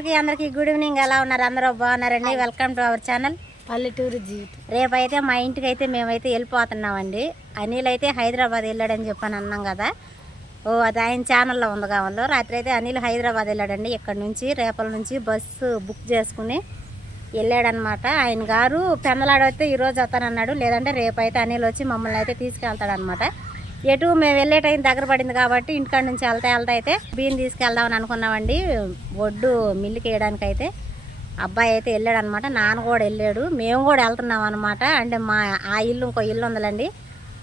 అందరికీ అందరికీ good evening ఎలా ఉన్నారు? అందరూ బాగున్నారండి? వెల్కమ్ టు అవర్ ఛానల్ పల్లెటూరు జీవితం. రేపైతే మా ఇంటికి అయితే మేమైతే వెళ్ళిపోతున్నామండి. అనిల్ అయితే హైదరాబాద్ వెళ్ళాడని చెప్పని అన్నాం కదా. ఓ అది ఆయన ఛానల్లో ఉంది కావాలో. రాత్రి అయితే అనిల్ హైదరాబాద్ వెళ్ళాడండి. ఇక్కడ నుంచి రేపల నుంచి బస్సు బుక్ చేసుకుని వెళ్ళాడనమాట ఆయన గారు పెందలాడైతే ఈరోజు వస్తానన్నాడు. లేదంటే రేపైతే అనిల్ వచ్చి మమ్మల్ని అయితే తీసుకెళ్తాడనమాట ఎటు మేము వెళ్ళే టైం దగ్గర పడింది కాబట్టి ఇంటికాడ నుంచి వెళ్తా వెళ్తా అయితే బియ్యం తీసుకెళ్దామని అనుకున్నామండి. ఒడ్డు మిల్లుకి వేయడానికి అయితే అబ్బాయి అయితే వెళ్ళాడు అనమాట నాన్న కూడా వెళ్ళాడు. మేము కూడా వెళ్తున్నాం అనమాట అంటే మా ఆ ఇల్లు ఇంకో ఇల్లు ఉందండి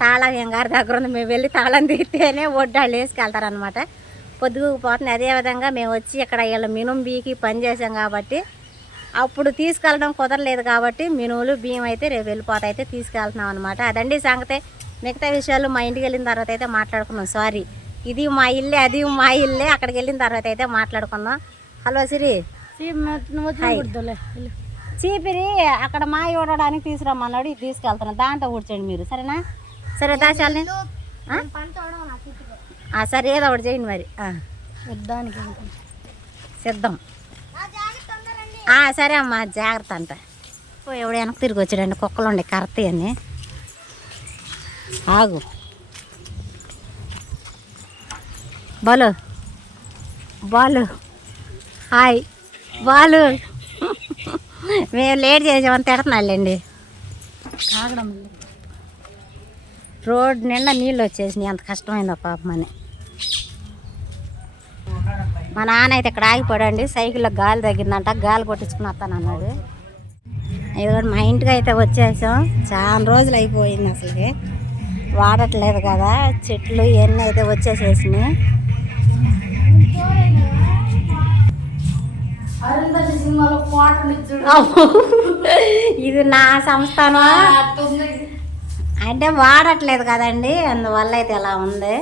తాళం గారి దగ్గర ఉంది. మేము వెళ్ళి తాళం తీస్తేనే ఒడ్డు వాళ్ళు వేసుకెళ్తారనమాట. పొద్దుకు పోతుంది. అదేవిధంగా మేము వచ్చి ఇక్కడ వీళ్ళ మినుం బీకి పని చేసాం కాబట్టి అప్పుడు తీసుకెళ్ళడం కుదరలేదు కాబట్టి మినువులు బియ్యం అయితే రేపు వెళ్ళిపోతా అయితే తీసుకెళ్తున్నాం అనమాట అదండి సంగతే. మిగతా విషయాలు మా ఇంటికి వెళ్ళిన తర్వాత అయితే మాట్లాడుకున్నాం సారీ ఇది మా ఇల్లే అది మా ఇల్లే అక్కడికి వెళ్ళిన తర్వాత అయితే మాట్లాడుకుందాం. హలో సిరి. చీపిరి అక్కడ మా ఇవ్వడానికి తీసుకురమ్మన్నాడు? ఇది తీసుకెళ్తున్నాను దాంతో కూర్చోండి మీరు. సరేనా? సరే దాచాలని సరే ఏదో ఒకటి చేయండి మరి. యుద్ధానికి సిద్ధం. సరే అమ్మా జాగ్రత్త అంట. ఓ, ఎవడు వెనక్కి తిరిగి వచ్చాడండి కుక్కలు ఉండే కరెక్ట్ అని ఆగు. బాలు. బాలు. హాయ్. బాలు. మేము లేట్ చేసామని తిడుతున్నాళ్ళండి. కాగడం రోడ్ నిండా నీళ్ళు వచ్చేసినాయి. అంత కష్టమైందో పాపం అని. మా నాన్న అయితే ఇక్కడ ఆగిపోడండి సైకిల్లో గాలి తగ్గిందంట. గాలి కొట్టించుకుని వస్తానన్నాడు ఇది కూడా మా ఇంటికి అయితే వచ్చేసాం. చాలా రోజులు అయిపోయింది అసలుకి. వాడట్లేదు కదా చెట్లు ఇవన్నీ అయితే వచ్చేసేసినాయి. ఇది నా సంస్థానం అంటే వాడట్లేదు కదండి అందువల్ల అయితే ఇలా ఉంది?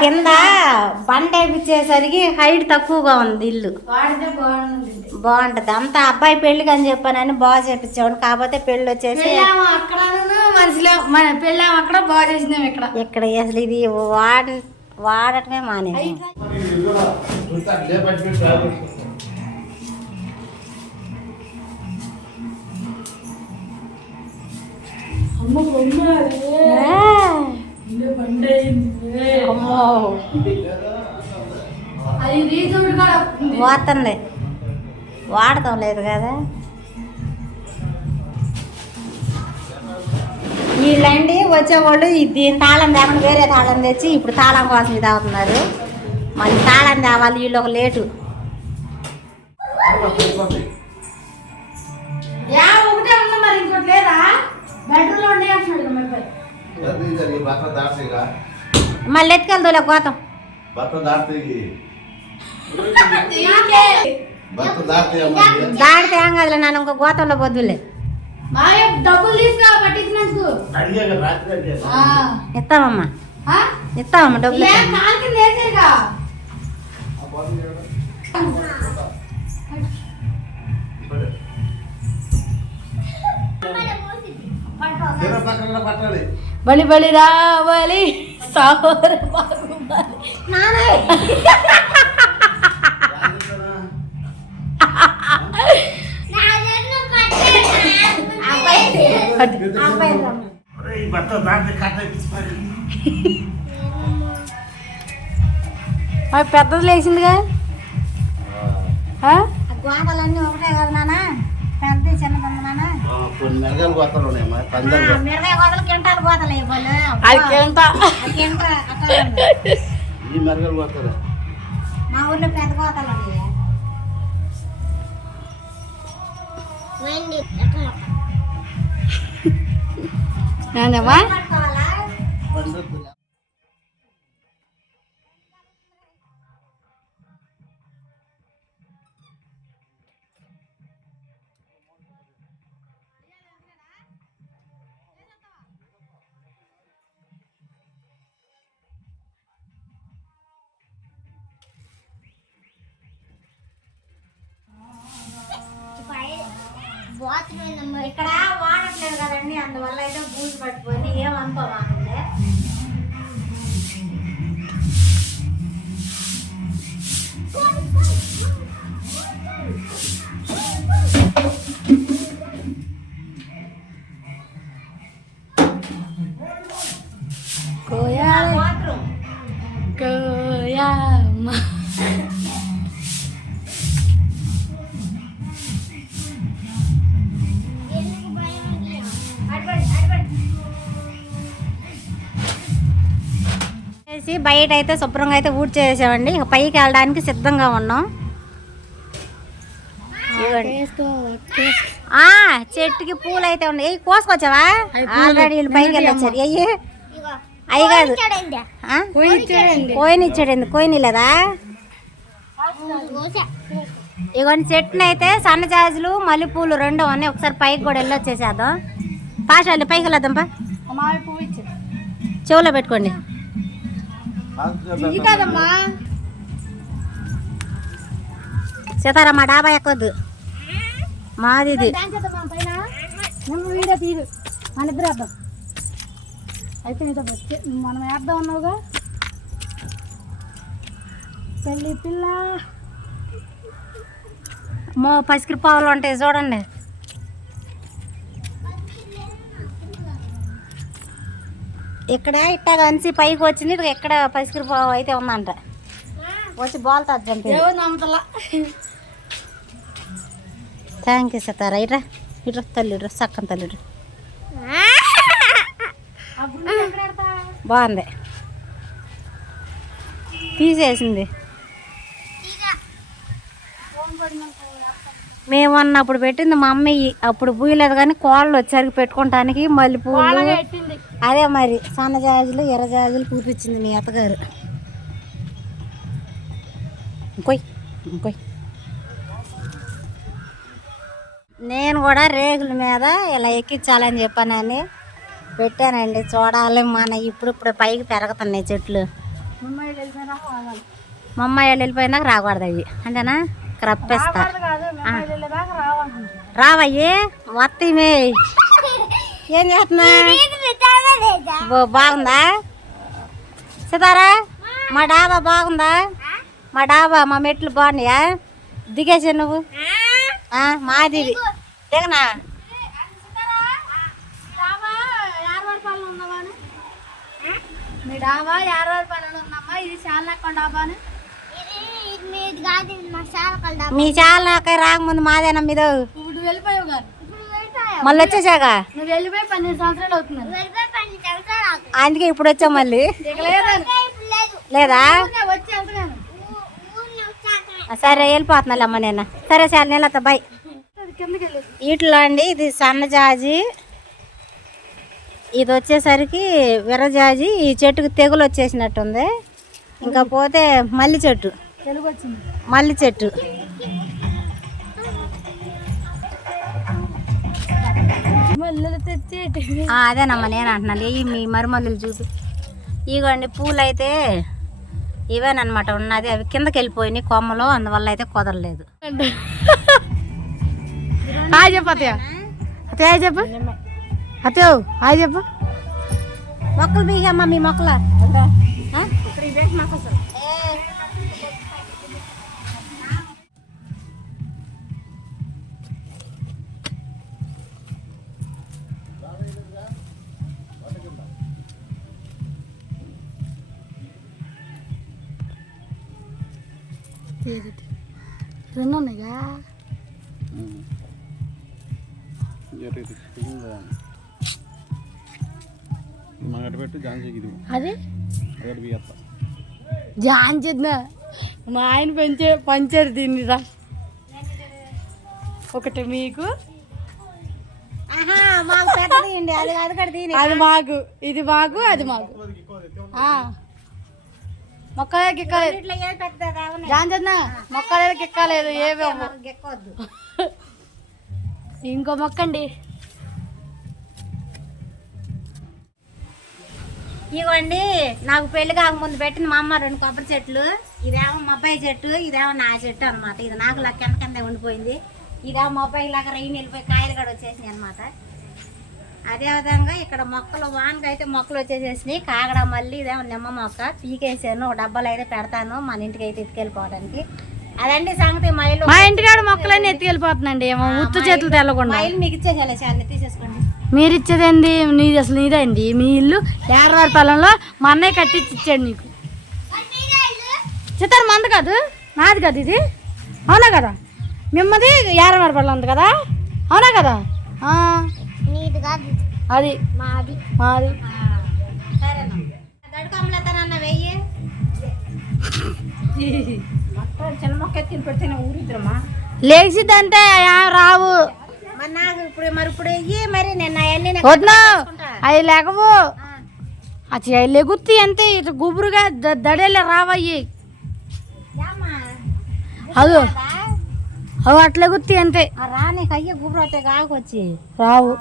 కింద బండ వేపించేసరికి హైట్ తక్కువగా ఉంది ఇల్లు. బాగుంటది. అంతా అబ్బాయి పెళ్ళికి అని చెప్పానని బాగా చేపించాడు కాకపోతే పెళ్ళి వచ్చేసి అక్కడ మనిషిలో మన పెళ్ళాము అక్కడ బాగా చేసినాం ఇక్కడ. ఇక్కడ అసలు ఇది వాడ వాడటమే మానేసి. అమ్మ అమ్మో. వాడటం లేదు కదా. వీళ్ళండి వచ్చేవాళ్ళు దీని తాళం తేకుండా వేరే తాళం తెచ్చి ఇప్పుడు తాళం కోసం ఇది అవుతున్నారు మళ్ళీ తాళం తేవాలి వీళ్ళు ఒక లేటు. యా ఒకటే ఉంది మరి ఇంకోటి లేదా? బెడ్రూమ్లో ఉండే అంటున్నాడు కదా మరి. మళ్ళీ. భర్త దాటి దాడితే ఏం కాదులే నన్ను ఇంకో గోతంలో పొద్దులే. ఇస్తామమ్మా? ఇస్తామమ్మా డబ్బులు. పట్టాలి. బలి బలి రావాలి. సాహోర పెద్దది లేచిందిగా? గోడలన్నీ ఒకటే కదా నాన్న. పెద్ద చిన్నది ఉంది నాన్న కొన్ని మెరగాలు కొత్తలు ఉన్నాయమ్మా పందాలు కింటాలు ఇవ్వాలి అది. కింట. ఈ మా ఊర్లో పెద్ద గోతలు ఉన్నాయి? ఇక్కడ వాడట్లేదు కదండి అందువల్ల అయితే బూజు పట్టుకొని ఏమనుకోమాకండి కోయాలి చేసి బయట అయితే శుభ్రంగా అయితే ఊడ్ చేసామండి ఇక పైకి వెళ్ళడానికి సిద్ధంగా ఉన్నాం. చెట్టుకి పూలు అయితే ఉన్నాయి. ఏయ్, కోసుకొచ్చావా? ఆల్రెడీ వీళ్ళు పైకి వెళ్ళొచ్చారు. అయ్యి. అయ్యి కాదు? కోయిన్ ఇచ్చాడు ఎందుకు కోయిన్ లేదా ఇగోండి చెట్టుని అయితే సన్నజాజులు మల్లెపూలు రెండు ఉన్నాయి. ఒకసారి పైకి కూడా వెళ్ళొచ్చేసేద్దాం. పాషాలు పైకి వెళ్ళొద్దాం పా. చెవులో పెట్టుకోండి. సీతారా మా డాబా ఎక్కొద్దు. మాది ఇది. వీడియో తీరు మన ఇద్దరు వేద్దాం. అయితే నీతో మనం వేద్దాం అన్నావుగా? పెళ్ళి పిల్ల. మో పసికిరి పావులు ఉంటాయి చూడండి. ఇక్కడ ఇట్ట కలిసి పైకి వచ్చింది ఇక్కడ పసికిరి పావు అయితే ఉందంట. వచ్చి బాల్ థ్యాంక్ యూ సీతారా ఇట్రా ఇట్రా తల్లి ఇట్రా సక్కన తల్లి ఇట్రా. అప్పుడు ఎక్కడ పెడతా బాగుంది. తీసేసింది. మేము అన్నప్పుడు పెట్టింది మా అమ్మయ్యి అప్పుడు పూయలేదు కానీ కోళ్ళు వచ్చరికి పెట్టుకోవటానికి మళ్ళీ పూలు అదే మరి సన్నజాజులు ఎర్రజాజులు పూపించింది మీ అత్తగారు. ఇంకోయ్ ఇంకోయ్. నేను కూడా రేగుల మీద ఇలా ఎక్కించాలని చెప్పానని పెట్టానండి. చూడాలి మన ఇప్పుడు ఇప్పుడు పైకి పెరుగుతున్నాయి చెట్లు. అమ్మాయి తెలిసినా ఆగాలి మా అమ్మాయి వాళ్ళు వెళ్ళిపోయినాక రాకూడదు అవి. అంతేనా? రప్పేస్తా రావయ్యే వత్తమే. ఏం చేస్తున్నా బాగుందా? సీతారా మా డాబా బాగుందా? మా డాబా మా మెట్లు బాగున్నాయా? దిగేసా నువ్వు. ఆ, మాది దిగనా? మీ డాబా పాలన ఉందమ్మా. ఇది శాలనక్క డాబాని. మీ చాలా రాకముందు మాదేనా మీద? ఇప్పుడు వెళ్ళిపోయావు గారు. మళ్ళీ వచ్చేసాక నువ్వు వెళ్ళిపోయి పన్నెండు సంవత్సరాలు అవుతుంది. అందుకే ఇప్పుడు వచ్చాం మళ్ళీ. లేదా? సరే వెళ్ళిపోతున్నా అమ్మ నేను. సరే సరే నేను బాయ్. వీటిలో అండి ఇది సన్నజాజి ఇది వచ్చేసరికి విర్రజాజి ఈ చెట్టుకు తెగులు వచ్చేసినట్టుంది. ఇంకా పోతే మల్లి చెట్టు. మల్లి చెట్టు. అదేనమ్మా నేను అంటున్నాను. ఈ మీ మరుమల్లులు చూపి. ఇగోండి పూలు అయితే ఇవేనమాట ఉన్నది. అవి కిందకి వెళ్ళిపోయినాయి కొమ్మలు అందువల్ల అయితే కుదరలేదు. హాయ్ చెప్పు అత్తయ్య. చెప్పు. అత్తయ్య హాయ్ చెప్పు. మొక్కలు బీగమ్మా మీ మొక్కల. రెండు ఉన్నాయిగా? అది? జాన్ చేద్దా? మా ఆయన పెంచే పంచారు దీన్ని రా. ఒకటి మీకు. అది మాకు. ఇది మాకు అది మాకు. ఆ. మొక్కలకి ఎక్కలేదు చేద్దా మొక్కలకి ఎక్కలేదు ఏవి ఇంకో మొక్క అండి ఇవ్వండి నాకు పెళ్ళి కాకముందు పెట్టింది మా అమ్మ రెండు కొబ్బరి చెట్లు ఇదేమో మా అబ్బాయి చెట్టు ఇదేమో నా చెట్టు అనమాట ఇది నాకు ఇలా కింద కింద ఉండిపోయింది. ఇదేమో మా అబ్బాయి లాగా రైన్ వెళ్ళిపోయి కాయలు కూడా వచ్చేసినాయి అనమాట అదేవిధంగా ఇక్కడ మొక్కలు వానకి అయితే మొక్కలు వచ్చేసేసినాయి. కాగడ మళ్ళీ ఇదేమో నిమ్మ మొక్క పీకేసాను. ఒక డబ్బాలు అయితే పెడతాను మన ఇంటికి అయితే ఎత్తుకెళ్ళిపోవడానికి. అదండి సంగతి మైలు. మా ఇంటికాడ మొక్కలన్నీ ఎత్తుకెళ్ళిపోతుందండి. ఏమో ఉత్తు చేతులు తెల్లకుండా. మైలు మీకు ఇచ్చేసేయాలి చాలా తీసేసుకోండి. మీరు ఇచ్చేదేంది? నీది అసలు నీదండి మీ ఇల్లు ఏడవారి పొలంలో మా అన్నయ్య కట్టించి ఇచ్చాడు నీకు. చిత్తారు మంద కాదు? నాది కాదు ఇది. అవునా కదా? మిమ్మది ఏడవారి పొలం ఉంది కదా? అవునా కాదు? అది మాది. మాది. లేచిద్దంటే ఆ రావు. ఇప్పుడు మరి ఇప్పుడు మరి నేను అవి లేకవు. అది లెగుత్తి అంతే ఇటు గుబురుగా ద- దడేలే రావయ్యి. అదో. అవి అట్లా గుత్తి అంతే. రా నీకు అయ్యే గుబురు అవుతాయి కాకొచ్చి రావు.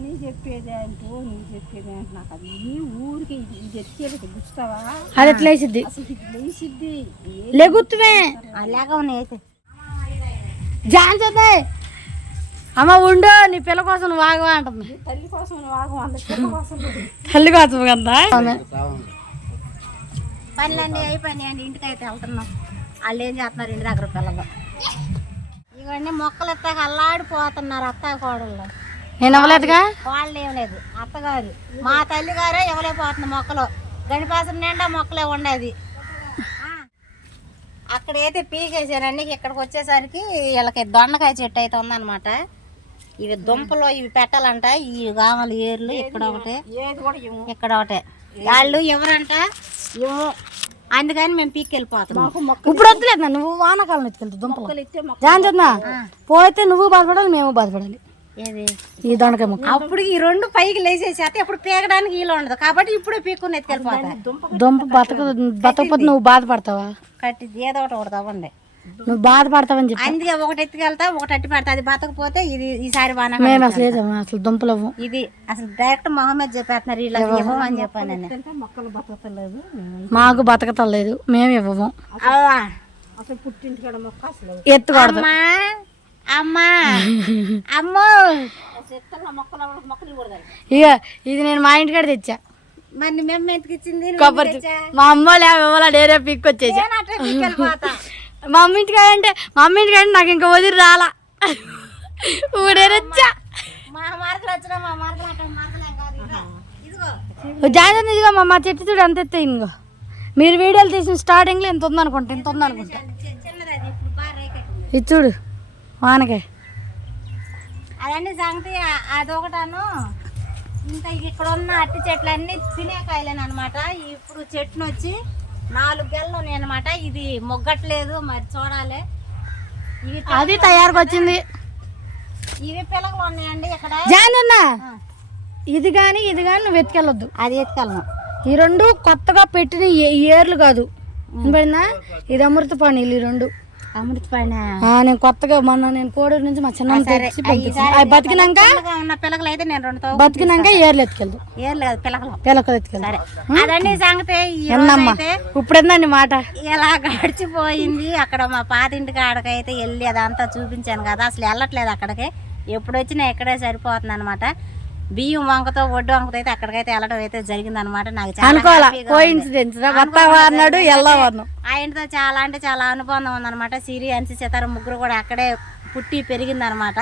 శాలి చెప్పేది అంటూ నువ్వు చెప్పేది అంటే నాకు అది ఈ ఊరికి ఇది ఎత్తేది గుస్తావా? అది ఎట్లా వేసిద్ది? లేచిద్ది లెగుత్తువే. అలాగా ఉన్నాయి జాన్ చేద్దాయి అమ్మ ఉండు నీ పిల్ల కోసం నువ్వు ఆగవా అంటుంది. తల్లి కోసం వాగం అంత పిల్ల కోసం తల్లి కోసం కదా? పనులన్నీ ఇంటికి అయితే వెళ్తున్నాం. వాళ్ళు ఏం చేస్తున్నారు ఇంటి దగ్గర పిల్లలు? ఇవన్నీ మొక్కలు ఎత్తాక అల్లాడిపోతున్నారు అత్త కోడళ్ళు నేను అవ్వలేదుగా వాళ్ళు ఏం లేదు అత్తగారు. మా తల్లి గారే ఇవ్వలేకపోతుంది మొక్కలు. గణిపాసం నిండా మొక్కలే ఉండేది. ఆ. అక్కడైతే పీకేసారండి ఇక్కడికి వచ్చేసరికి వీళ్ళకి దొండకాయ చెట్టు అయితే ఉందన్నమాట. ఇవి దుంపలు ఇవి పెట్టాలంట. ఇవి కావాలి ఏర్లు ఇక్కడ ఒకటి. ఇక్కడ ఒకటే. వాళ్ళు ఎవరంట ఇవ్వు. అందుకని మేము పీకెళ్ళిపోతున్నాం. ఇప్పుడు వద్దులేదు నువ్వు వానాకాలం ఎత్తుకెళ్తావు దుంపలు. జాన్ చేద్దా పోతే నువ్వు బాధపడాలి మేము బాధపడాలి. ఈ దొండకాయ మొక్క. అప్పుడు ఈ రెండు పైకి లేచేసేస్తే ఇప్పుడు పీకడానికి వీలు ఉండదు. కాబట్టి ఇప్పుడే పీక్కుని ఎత్తుకెళ్ళిపోతా దుంప బతక బతకపోతే నువ్వు బాధపడతావా? కట్టి ఏదో ఒకటి ఒకటి అవ్వండి. నువ్వు బాధపడతావని చెప్పి. అందుకే ఒకటి ఎత్తుకెళ్తా ఒకటి అట్టి పెడతా. అది బతకపోతే ఇది ఈసారి బాగా మేము అసలు లేదు అసలు దుంపలు ఇవ్వం. ఇది అసలు డైరెక్ట్ మొహమ్మద్ చెప్పేస్తున్నారు. వీళ్ళకి ఇవ్వమని చెప్పాను నేను. మొక్కలు బతకలేదు మాకు బతకతలేదు. మేము ఇవ్వము. అవ్వా. అసలు పుట్టింటికాడ మొక్క అసలు ఎత్తుకూడదు. అమ్మా అమ్మా. ఇక ఇది నేను మా ఇంటికాడ తెచ్చా. మరి మేము కొబ్బరి? మా అమ్మ ఇవ్వాల డేరే పిక్ వచ్చేసా నేను అట్లా పీకెళ్ళిపోతా మా అమ్మ ఇంటికాడ అంటే మా అమ్మ ఇంటికాడ నాకు ఇంకా వదిలి రాలా. ఊడేరొచ్చా జాగ్రత్త ఇదిగో మా మా చెట్టు చూడు అంత ఎత్తే ఇంకో మీరు వీడియోలు తీసిన స్టార్టింగ్లో ఇంత ఉందనుకుంటా ఇంత ఉందనుకుంటా. ఇది చూడు. వానకాయ అదండి సంగతి అదొకటాను. ఇంకా ఇక్కడ ఉన్న అట్టి చెట్లన్నీ తినేకాయలేను అనమాట ఇప్పుడు చెట్టును వచ్చి నాలుగు గెలలు ఉన్నాయి అనమాట ఇది మొగ్గట్లేదు మరి చూడాలి. ఇవి అది తయారుకు వచ్చింది ఇవి పిల్లలు ఉన్నాయండి ఇక్కడ. జాగ్రత్త ఇది కానీ ఇది కానీ నువ్వు ఎత్తుకెళ్ళొద్దు. అది ఎత్తుకెళ్ళను. ఈ రెండు కొత్తగా పెట్టిన ఏర్లు కాదు. వినపడిందా? ఇది అమృతపాణి ఈ రెండు. నేను కొత్తగా మొన్న నేను కోడూరు నుంచి మా చిన్న తెచ్చి బతికినాక ఉన్న పిల్లలు అయితే నేను రెండు బతికినాక ఏర్లు ఎత్తుకెళ్దు. ఏం లేదు పిల్లలు పిల్లకలు ఎత్తుకెళ్దు. అదండి సంగతి. ఇప్పుడు ఏందండి మాట? ఇలా గడిచిపోయింది. అక్కడ మా పాత ఇంటికి ఆడకైతే వెళ్ళి అదంతా చూపించాను కదా. అసలు వెళ్ళట్లేదు అక్కడికి. ఎప్పుడు వచ్చినా ఇక్కడే సరిపోతుంది అనమాట బియ్యం వంకతో ఒడ్డు వంకతో అయితే అక్కడికైతే వెళ్ళడం అయితే జరిగింది. అనమాట నాకు అన్నాడు. ఆయనతో చాలా అంటే చాలా అనుబంధం ఉందన్నమాట. సిరి అన్సి సీతార ముగ్గురు కూడా అక్కడే పుట్టి పెరిగింది అనమాట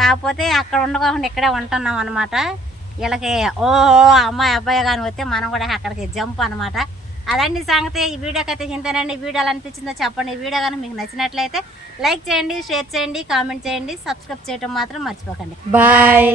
కాకపోతే అక్కడ ఉండకుండా ఇక్కడే ఉంటున్నాం అనమాట వీళ్ళకి ఓ అమ్మాయి అబ్బాయి కానీ వస్తే మనం కూడా అక్కడికి జంప్ అనమాట అదండి సంగతి. ఈ వీడియోకి అయితే ఇంతేనండి. ఈ వీడియో ఎలా అనిపించిందో చెప్పండి. ఈ వీడియో కానీ మీకు నచ్చినట్లయితే లైక్ చేయండి షేర్ చేయండి కామెంట్ చేయండి సబ్స్క్రైబ్ చేయడం మాత్రం మర్చిపోకండి. బాయ్